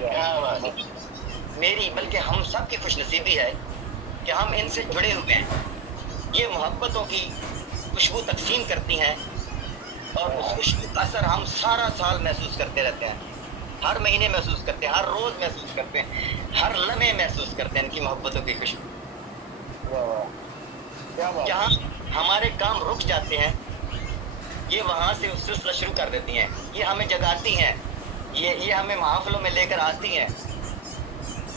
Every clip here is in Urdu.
کیا بات ہے. میری بلکہ ہم سب کی خوش نصیبی ہے کہ ہم ان سے جڑے ہوئے ہیں. یہ محبتوں کی خوشبو تقسیم کرتی ہیں اور اس خوشبو کا اثر ہم سارا سال محسوس کرتے رہتے ہیں. ہر مہینے محسوس کرتے ہیں, ہر روز محسوس کرتے ہیں, ہر لمحے محسوس کرتے ہیں ان کی محبتوں کی خوشبو. جہاں ہمارے کام رک جاتے ہیں یہ وہاں سے سلسلہ شروع کر دیتی ہیں. یہ ہمیں جگاتی ہیں, یہ ہمیں محافلوں میں لے کر آتی ہیں.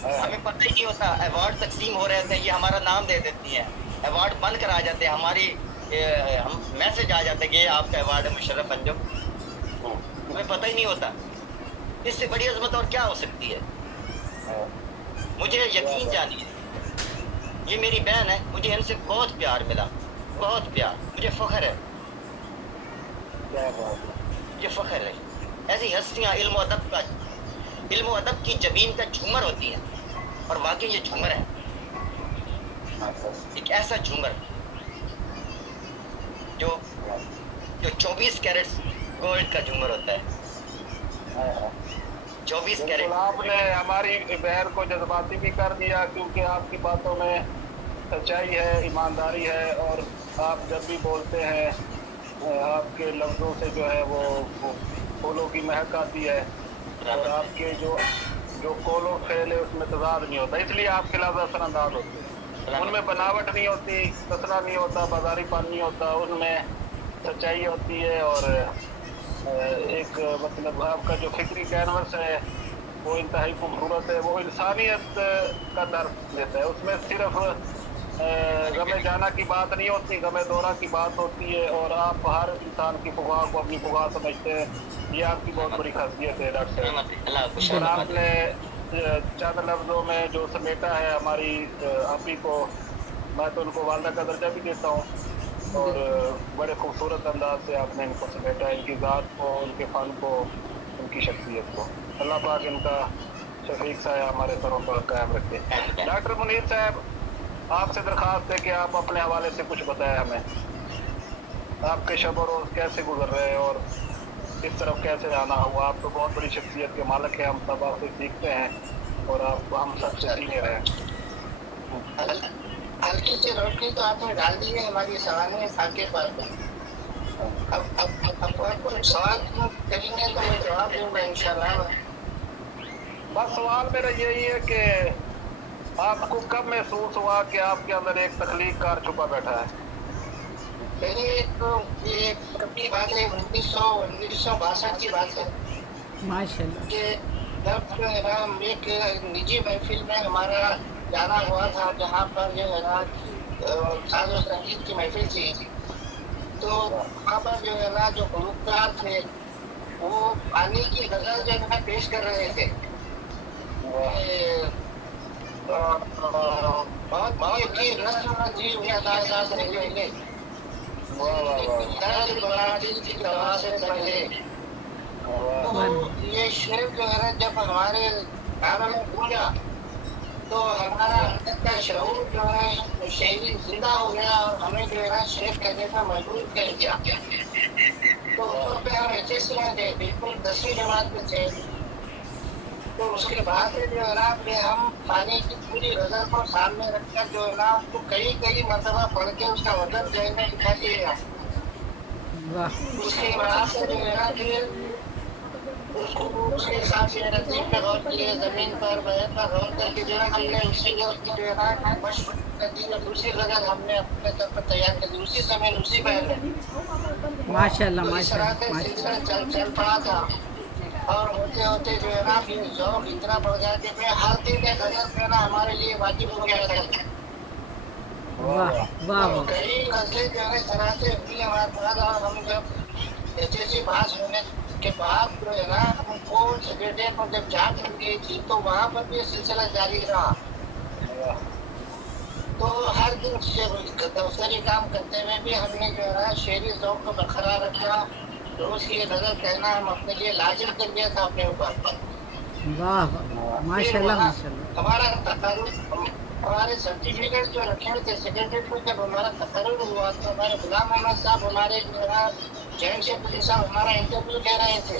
ہمیں پتہ ہی نہیں ہوتا ایوارڈ تقسیم ہو رہے تھے, یہ ہمارا نام دے دیتی ہیں, ایوارڈ بن کر آ جاتے ہیں, ہماری میسج آ جاتا ہے کہ یہ آپ کا ایوارڈ ہے, مشرف انجم. ہمیں پتہ ہی نہیں ہوتا. اس سے بڑی عظمت اور کیا ہو سکتی ہے. مجھے یقین جانیے یہ میری بہن ہے, مجھے ان سے بہت پیار ملا, بہت پیار. مجھے فخر ہے, یہ فخر ہے. ایسی ہستیاں علم و ادب کی جبین کا جھومر ہوتی ہیں, اور واقعی یہ جھومر ہے, ایک ایسا جھومر جو 24 کیرٹس گولڈ کا جھومر ہوتا ہے. 24 کیرٹ. آپ نے ہماری بہن کو جذباتی بھی کر دیا, کیونکہ آپ کی باتوں میں سچائی ہے, ایمانداری ہے, اور آپ جب بھی بولتے ہیں آپ کے لفظوں سے جو ہے وہ پھولوں کی مہک آتی ہے, اور آپ کے جو قول و فعل ہے اس میں تضاد نہیں ہوتا, اس لیے آپ کے لفظ اثر انداز ہوتے ہیں. ان میں بناوٹ نہیں ہوتی, کسرا نہیں ہوتا, بازاری پان نہیں ہوتا, ان میں سچائی ہوتی ہے. اور ایک مطلب آپ کا جو فکری کینوس ہے وہ انتہائی خوبصورت ہے. وہ انسانیت کا درس دیتا ہے. اس میں صرف غم جانا کی بات نہیں ہوتی, غم دورہ کی بات ہوتی ہے, اور آپ ہر انسان کی فغا کو اپنی فغا سمجھتے ہیں. یہ آپ کی بہت بڑی خاصیت ہے ڈاکٹر صاحب. اور آپ نے چند لفظوں میں جو سمیٹا ہے ہماری آپی کو, میں تو ان کو والدہ کا درجہ بھی دیتا ہوں, اور بڑے خوبصورت انداز سے آپ نے ان کو سمیٹا, ان کی ذات کو, ان کے فن کو, ان کی شخصیت کو. اللہ پاک ان کا شفیق سایہ ہمارے سروں پر قائم رکھے. ڈاکٹر منیر صاحب, آپ سے درخواست ہے کہ آپ اپنے حوالے سے کچھ بتائیں ہمیں. آپ کے شب و روز کیسے گزر رہے ہیں اور اس طرف کیسے آنا ہوا؟ آپ تو بہت بڑی شخصیت کے مالک ہیں, ہم سب آپ سے سیکھتے ہیں, اور آپ ہم سب سے سینئر ہیں. ہلکی سی روشنی تو آپ نے ڈال دی ہے ہماری سوانح خاکے پر. اب کچھ سوال کریں گے تو میں جواب دوں گا انشاءاللہ. بس سوال میرا یہی ہے کہ آپ کو کب محسوس ہوا کہ آپ کے اندر ایک تخلیق کار چھپا بیٹھا ہے؟ پہلے تو یہ کب کی بات ہے, 1962 کی بات ہے. ماشاء اللہ. کہ جب جو ہے نا ایک نجی محفل میں ہمارا جانا ہوا تھا, جہاں پر جو ہے نا ساز و سنگیت کی محفل تھی, تو وہاں پر جو ہے نا جو گلوکار تھے وہ پانی کی غزل جو ہے نا پیش کر رہے تھے. بہت ہی رسم جی انداز رہے, درد بڑا دل کی دوا سے پہلے. تو یہ شعر جو ہے نا جب ہمارے کانوں میں گونجا تو ہمارا اندر کا شعور جو ہے شعری زندہ ہو گیا, اور ہمیں جو ہے نا شعر کہنے کا مجبور کر دیا. تو اس وقت ہم ایچ ایس سی میں تھے, بالکل 10ویں جماعت میں تھے. تو اس کے بعد جو ہے نا ہم پانی کی پوری غزل کو سامنے رکھ کر جو ہے نا اس کو کئی مرتبہ پڑھ کے اس کا وزن جو ہے نا لکھا دیا. اس کے بعد سے جو ہے نا پھر اس کے حساب سے ترتیب پہ غور کیے, زمین پر بیت پر غور کر کے جو ہے ہم نے اسی جو ہے نا مشق کر دی, اور دوسری غزل ہم نے اپنے طرف پر تیار کر دی اسی زمین اسی بہن میں. ماشاء اللہ. تو اس ماشاء طرح اللہ. سے سلسلہ چل پڑا تھا, اور ہوتے ہوتے جو ہے نا پھر ذوق اتنا بڑھ گیا کہ پھر ہر دن ایک غزل جو ہے نا ہمارے لیے واجب ہو گیا تھا. واہ واہ واہ. کئی غزلیں جو ہے اس طرح سے ہوئی ہمارے پاس, اور ہم جب ایچ ایس سی پاس ہونے کے بعد جو ہے نا ہم کو سیکریٹریٹ میں جب جانچ ہو گئی تھی تو وہاں پر بھی سلسلہ جاری رہا. تو ہر دن دفتری کام کرتے ہوئے بھی ہم نے جو ہے نا شعری ذوق کو برقرار رکھا. روز کی یہ غزل کہنا ہم اپنے لیے لازم کر لیا تھا اپنے اوپر. واہ واہ. ماشاء اللہ. ماشاء اللہ. ہمارا تقرر, ہمارے سرٹیفکیٹ جو رکھے ہوئے تھے سیکریٹریٹ میں, جب ہمارا تقرر ہوا تو ہمارے غلام احمد صاحب ہمارے جو ہے نا جوائنٹ سیکرٹری صاحب ہمارا انٹرویو لے رہے تھے.